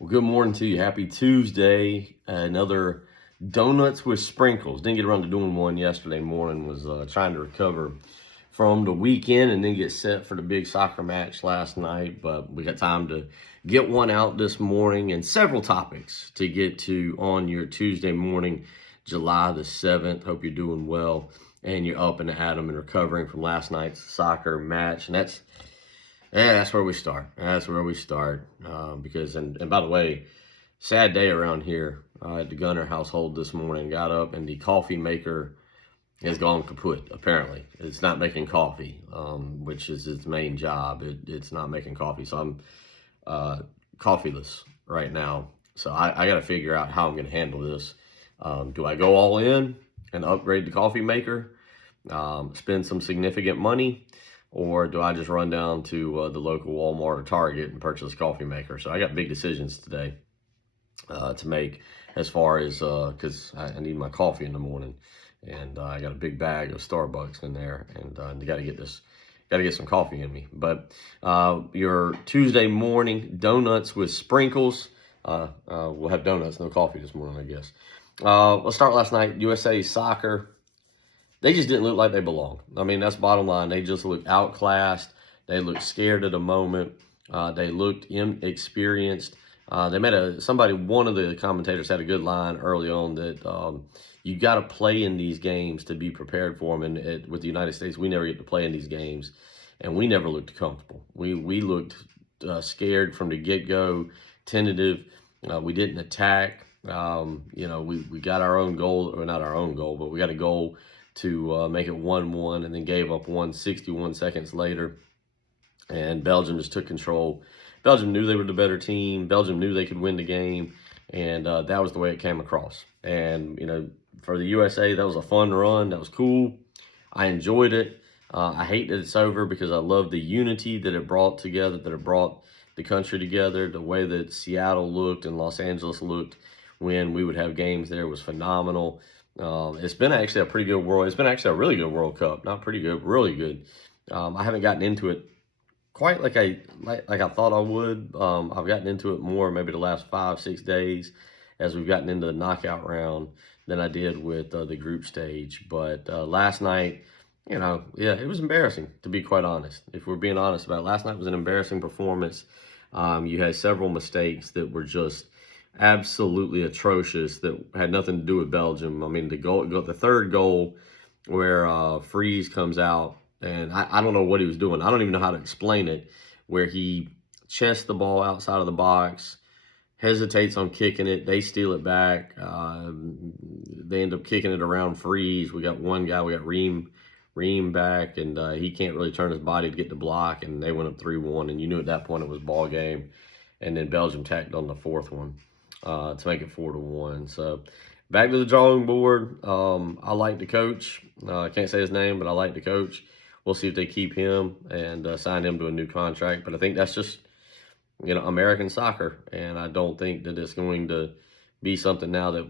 Well, good morning to you. Happy Tuesday. Another donuts with sprinkles. Didn't get around to doing one yesterday morning. Was trying to recover from the weekend and then get set for the big soccer match last night. But we got time to get one out this morning and several topics to get to on your Tuesday morning, July the 7th. Hope you're doing well and you're up and at 'em and recovering from last night's soccer match. And that's where we start. That's where we start. Because, and by the way, sad day around here at the Gunner household this morning. Got up and the coffee maker has gone kaput, apparently. It's not making coffee, which is its main job. It's not making coffee. So I'm coffeeless right now. So I got to figure out how I'm going to handle this. Do I go all in and upgrade the coffee maker, spend some significant money? Or do I just run down to the local Walmart or Target and purchase a coffee maker? So I got big decisions today to make as far as, because I need my coffee in the morning. And I got a big bag of Starbucks in there. And you got to get some coffee in me. But your Tuesday morning donuts with sprinkles. We'll have donuts, no coffee this morning, I guess. Let's start last night. USA soccer. They just didn't look like they belonged. I mean, that's bottom line. They just looked outclassed. They looked scared at the moment. They looked inexperienced. One of the commentators had a good line early on that you got to play in these games to be prepared for them. And with the United States, we never get to play in these games, and we never looked comfortable. We looked scared from the get-go, tentative. We didn't attack. We got our own goal, or not our own goal, but we got a goal to make it 1-1 and then gave up 61 seconds later. And Belgium just took control. Belgium knew they were the better team. Belgium knew they could win the game. And that was the way it came across. And, for the USA, that was a fun run. That was cool. I enjoyed it. I hate that it's over because I love the unity that it brought together, that it brought the country together. The way that Seattle looked and Los Angeles looked when we would have games there was phenomenal. It's been actually a pretty good It's been actually a really good World Cup. Not pretty good, really good. I haven't gotten into it quite like I thought I would. I've gotten into it more maybe the last 5-6 days as we've gotten into the knockout round than I did with the group stage. But last night, it was embarrassing, to be quite honest. If we're being honest about it, last night was an embarrassing performance. You had several mistakes that were just absolutely atrocious that had nothing to do with Belgium. I mean, the third goal where Freeze comes out, and I don't know what he was doing. I don't even know how to explain it, where he chests the ball outside of the box, hesitates on kicking it. They steal it back. They end up kicking it around Freeze. We got one guy, we got Ream back, and he can't really turn his body to get the block, and they went up 3-1, and you knew at that point it was ball game. And then Belgium tacked on the fourth one to make it 4-1. So back to the drawing board. I like the coach. I can't say his name, but I like the coach. We'll see if they keep him and sign him to a new contract. But I think that's just, American soccer. And I don't think that it's going to be something now that,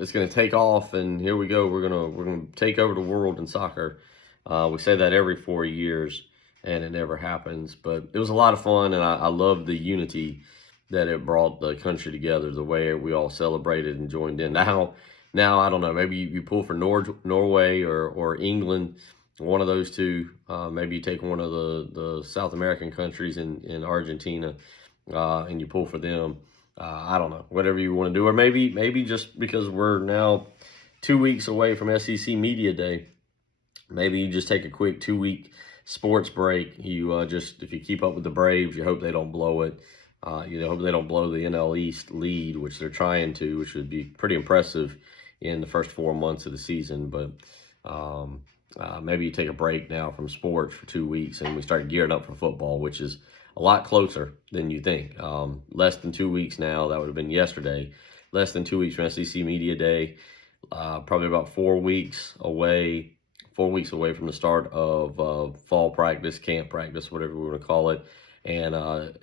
it's going to take off and here we go. We're going to take over the world in soccer. We say that every 4 years and it never happens. But it was a lot of fun, and I love the unity that it brought the country together, the way we all celebrated and joined in. Now I don't know, maybe you pull for Norway or England, one of those two. Maybe you take one of the South American countries in Argentina and you pull for them. I don't know, whatever you want to do. Or maybe just because we're now 2 weeks away from SEC Media Day, maybe you just take a quick 2-week sports break. If you keep up with the Braves, you hope they don't blow it. Hope they don't blow the NL East lead, which they're trying to, which would be pretty impressive in the first 4 months of the season. But maybe you take a break now from sports for 2 weeks and we start gearing up for football, which is a lot closer than you think. Less than 2 weeks now. That would have been yesterday. Less than 2 weeks from SEC Media Day. Probably about 4 weeks away. 4 weeks away from the start of fall practice, camp practice, whatever we want to call it. And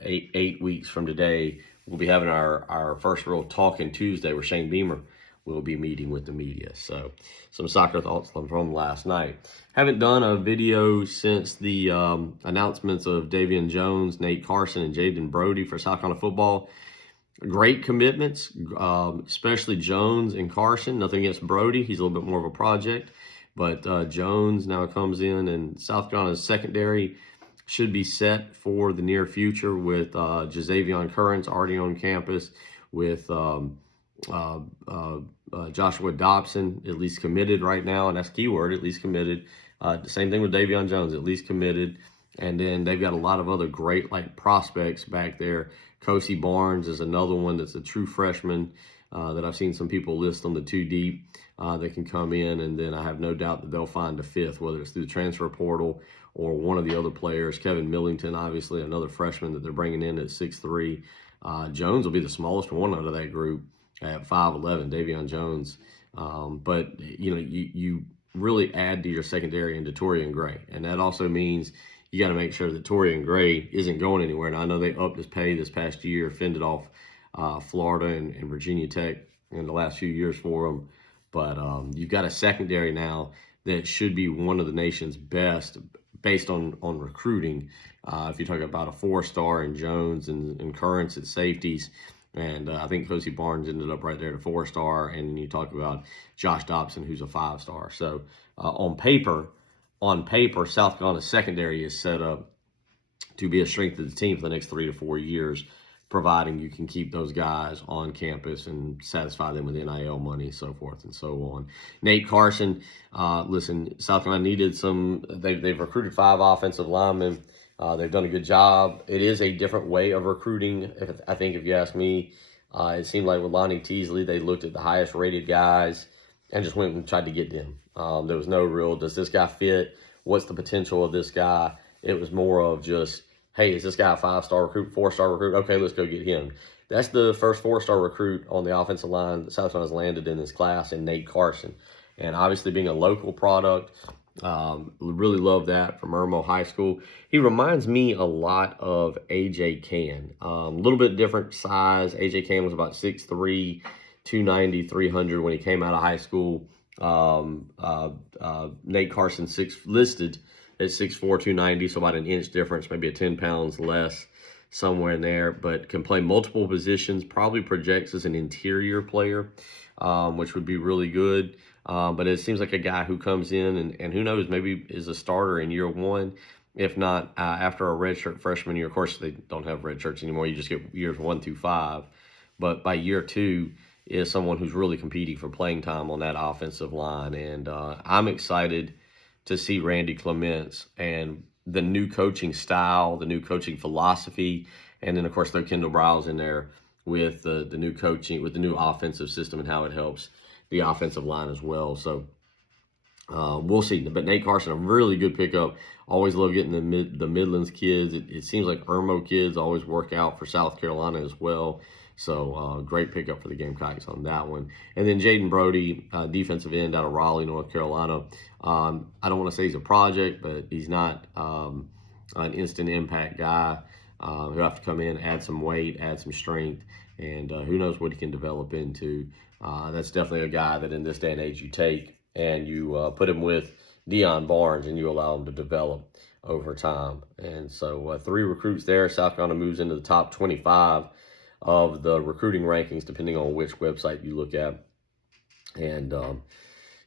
8 weeks from today, we'll be having our first real Talking Tuesday where Shane Beamer will be meeting with the media. So some soccer thoughts from last night. Haven't done a video since the announcements of Davian Jones, Nate Carson, and Jaden Brody for South Carolina football. Great commitments, especially Jones and Carson. Nothing against Brody. He's a little bit more of a project. But Jones now comes in, and South Carolina's secondary should be set for the near future with Jazavion Currents already on campus, with Joshua Dobson at least committed right now, and that's keyword, at least committed. Same thing with Davion Jones, at least committed. And then they've got a lot of other great prospects back there. Kosi Barnes is another one that's a true freshman that I've seen some people list on the 2 deep that can come in. And then I have no doubt that they'll find a fifth, whether it's through the transfer portal or one of the other players. Kevin Millington, obviously, another freshman that they're bringing in at 6'3". Jones will be the smallest one out of that group at 5'11", Davion Jones. But, you really add to your secondary into Torian Gray. And that also means you got to make sure that Torian Gray isn't going anywhere. And I know they upped his pay this past year, fended off Florida and Virginia Tech in the last few years for him. But you've got a secondary now that should be one of the nation's best based on recruiting. If you talk about a 4-star in Jones and Currents at safeties, and I think Kosi Barnes ended up right there at a 4-star, and you talk about Josh Dobson, who's a 5-star. So on paper, South Carolina's secondary is set up to be a strength of the team for the next 3 to 4 years, providing you can keep those guys on campus and satisfy them with NIL money, so forth and so on. Nate Carson, listen, South Carolina needed they've recruited 5 offensive linemen. They've done a good job. It is a different way of recruiting, I think, if you ask me. It seemed like with Lonnie Teasley, they looked at the highest rated guys and just went and tried to get them. There was no real, does this guy fit? What's the potential of this guy? It was more of just, hey, is this guy a 5-star recruit, 4-star recruit? Okay, let's go get him. That's the first 4-star recruit on the offensive line that South Carolina's landed in this class, in Nate Carson. And obviously being a local product, really love that, from Irmo High School. He reminds me a lot of AJ Can. A little bit different size. AJ Can was about 6'3", 290, 300 when he came out of high school. Nate Carson listed at 6'4", 290, so about an inch difference, maybe a 10 pounds less somewhere in there, but can play multiple positions, probably projects as an interior player, which would be really good. But it seems like a guy who comes in and who knows, maybe is a starter in year 1, if not after a redshirt freshman year. Of course, they don't have red shirts anymore. You just get years 1 through 5. But by year 2 is someone who's really competing for playing time on that offensive line. And I'm excited to see Randy Clements and the new coaching style, the new coaching philosophy, and then, of course, throw Kendall Browse in there with the new coaching, with the new offensive system and how it helps the offensive line as well. So we'll see. But Nate Carson, a really good pickup. Always love getting the Midlands kids. It seems like Irmo kids always work out for South Carolina as well. So great pickup for the Gamecocks on that one. And then Jaden Brody, defensive end out of Raleigh, North Carolina. I don't want to say he's a project, but he's not an instant impact guy. He'll have to come in, add some weight, add some strength, and who knows what he can develop into. That's definitely a guy that in this day and age you take and you put him with Deion Barnes and you allow him to develop over time. And so 3 recruits there. South Carolina moves into the top 25 of the recruiting rankings, depending on which website you look at. And,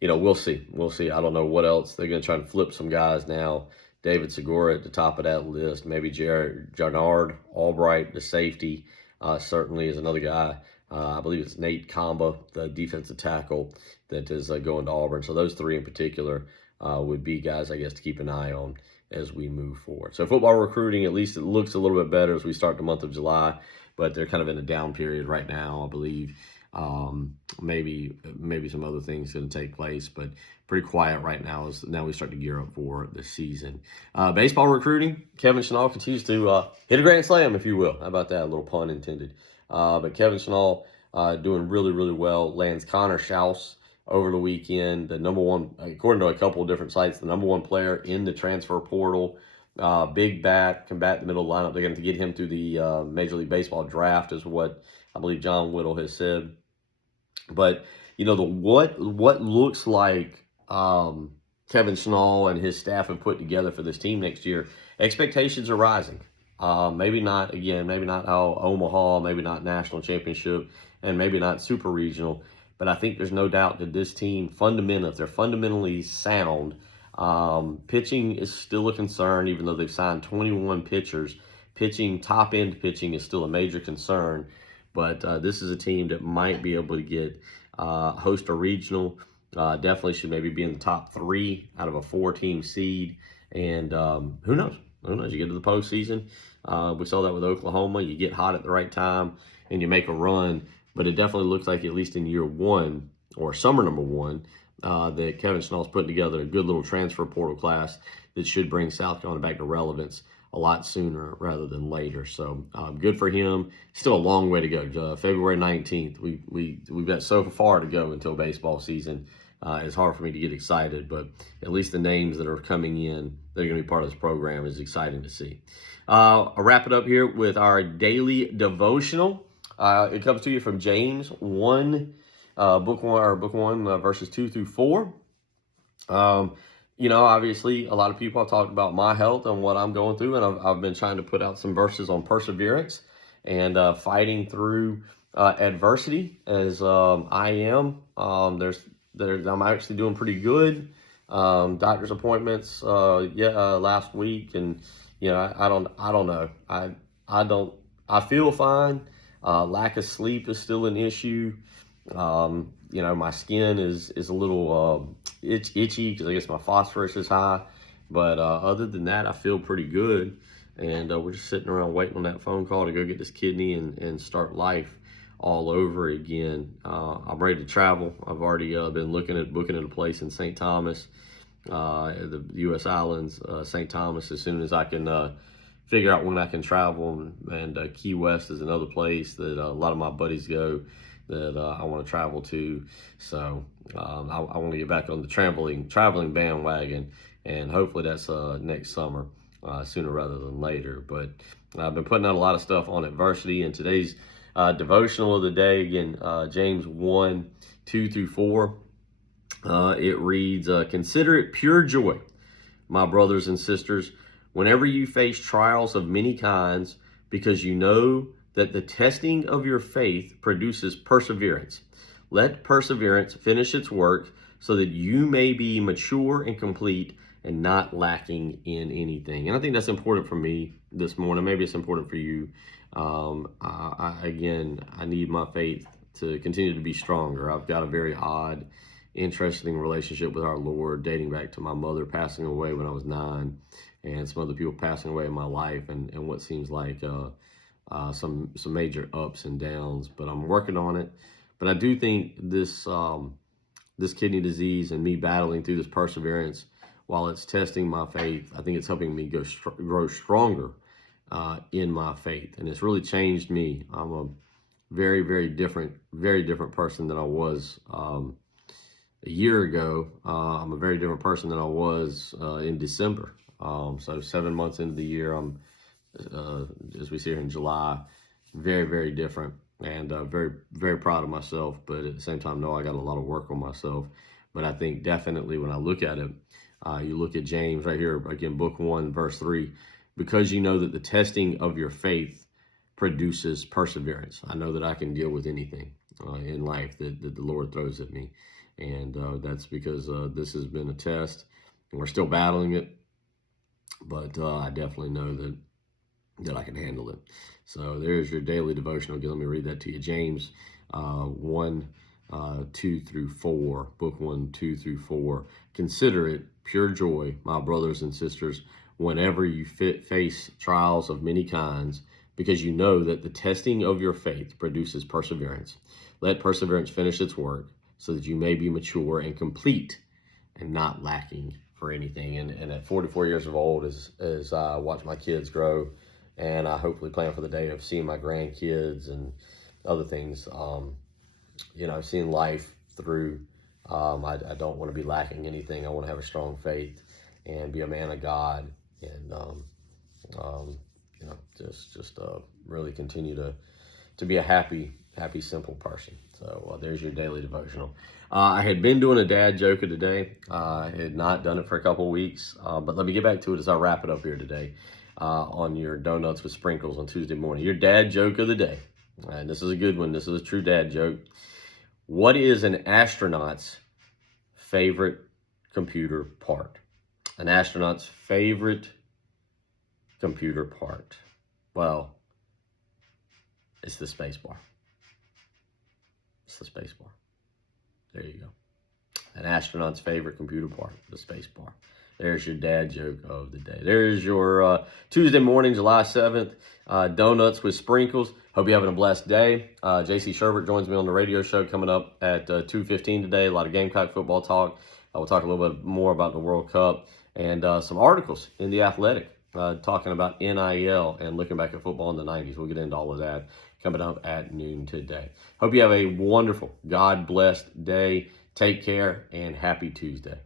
we'll see. We'll see. I don't know what else. They're going to try to flip some guys now. David Segura at the top of that list. Maybe Jarnard Albright, the safety, certainly is another guy. I believe it's Nate Kamba, the defensive tackle, that is going to Auburn. So those 3 in particular would be guys, I guess, to keep an eye on as we move forward. So football recruiting, at least it looks a little bit better as we start the month of July, but they're kind of in a down period right now, I believe. Maybe some other things going to take place, but pretty quiet right now as now we start to gear up for the season. Baseball recruiting, Kevin Schnall continues to hit a grand slam, if you will. How about that? A little pun intended. But Kevin Schnall doing really, really well. Lands Connor Schaus over the weekend, the number 1, according to a couple of different sites, the number 1 player in the transfer portal. Big bat, can bat in the middle lineup. They're going to get him through the Major League Baseball draft, is what I believe John Whittle has said. But what looks like Kevin Schnall and his staff have put together for this team next year, expectations are rising. Maybe not, again, maybe not Omaha, maybe not national championship, and maybe not super regional. But I think there's no doubt that this team, if they're fundamentally sound, pitching is still a concern, even though they've signed 21 pitchers. Top end pitching is still a major concern. But this is a team that might be able to host a regional. Definitely should maybe be in the top 3 out of a 4-team seed. And who knows? Who knows? You get to the postseason. We saw that with Oklahoma. You get hot at the right time and you make a run. But it definitely looks like, at least in year 1 or summer number 1, that Kevin Schnall's putting together a good little transfer portal class that should bring South Carolina back to relevance a lot sooner rather than later. So good for him. Still a long way to go. February 19th. We've got so far to go until baseball season. It's hard for me to get excited, but at least the names that are coming in that are going to be part of this program is exciting to see. I'll wrap it up here with our daily devotional. It comes to you from James 1, book 1, verses 2 through 4. Obviously, a lot of people have talked about my health and what I'm going through, and I've been trying to put out some verses on perseverance and fighting through adversity as I am. I'm actually doing pretty good. Doctor's appointments, last week, and I don't know. I feel fine. Lack of sleep is still an issue. My skin is a little itchy because I guess my phosphorus is high. But other than that, I feel pretty good. And we're just sitting around waiting on that phone call to go get this kidney and start life all over again. I'm ready to travel. I've already been looking at booking at a place in St. Thomas, the U.S. Islands, St. Thomas, as soon as I can figure out when I can travel. And Key West is another place that a lot of my buddies go that I want to travel to. So I want to get back on the traveling bandwagon, and hopefully that's next summer, sooner rather than later. But I've been putting out a lot of stuff on adversity, and today's devotional of the day, again, James 1, 2 through 4. It reads, "Consider it pure joy, my brothers and sisters, whenever you face trials of many kinds, because you know that the testing of your faith produces perseverance. Let perseverance finish its work, so that you may be mature and complete and not lacking in anything." And I think that's important for me this morning. Maybe it's important for you. I need my faith to continue to be stronger. I've got a very odd, interesting relationship with our Lord, dating back to my mother passing away when I was 9, and some other people passing away in my life, and what seems like some major ups and downs. But I'm working on it. But I do think this kidney disease and me battling through this perseverance, while it's testing my faith, I think it's helping me grow stronger in my faith. And it's really changed me. I'm a very, very different person than I was a year ago. I'm a very different person than I was in December. So 7 months into the year, I'm, as we see here in July, very, very different, and very, very proud of myself. But at the same time, know I got a lot of work on myself. But I think definitely when I look at it, you look at James right here, again, book 1, verse 3, "Because you know that the testing of your faith produces perseverance." I know that I can deal with anything in life that the Lord throws at me. And that's because this has been a test, and we're still battling it. But I definitely know that I can handle it. So there's your daily devotional. Again, let me read that to you. James 1, 2 through 4, book 1, 2 through 4. "Consider it pure joy, my brothers and sisters, whenever you face trials of many kinds, because you know that the testing of your faith produces perseverance. Let perseverance finish its work, so that you may be mature and complete and not lacking for anything." And at 44 years of old, as I watch my kids grow, and I hopefully plan for the day of seeing my grandkids and other things, seeing life through, I don't want to be lacking anything. I want to have a strong faith and be a man of God, and just really continue to be a happy, simple person. So there's your daily devotional. I had been doing a dad joke of the day. I had not done it for a couple weeks, but let me get back to it as I wrap it up here today. on your donuts with sprinkles on Tuesday morning. Your dad joke of the day. And this is a good one. This is a true dad joke. What is an astronaut's favorite computer part? An astronaut's favorite computer part. Well, it's the space bar. It's the space bar. There you go. An astronaut's favorite computer part, the space bar. There's your dad joke of the day. There's your Tuesday morning, July 7th, donuts with sprinkles. Hope you're having a blessed day. JC Sherbert joins me on the radio show coming up at 2:15 today. A lot of Gamecock football talk. We'll talk a little bit more about the World Cup and some articles in The Athletic talking about NIL and looking back at football in the 90s. We'll get into all of that coming up at noon today. Hope you have a wonderful, God-blessed day. Take care and happy Tuesday.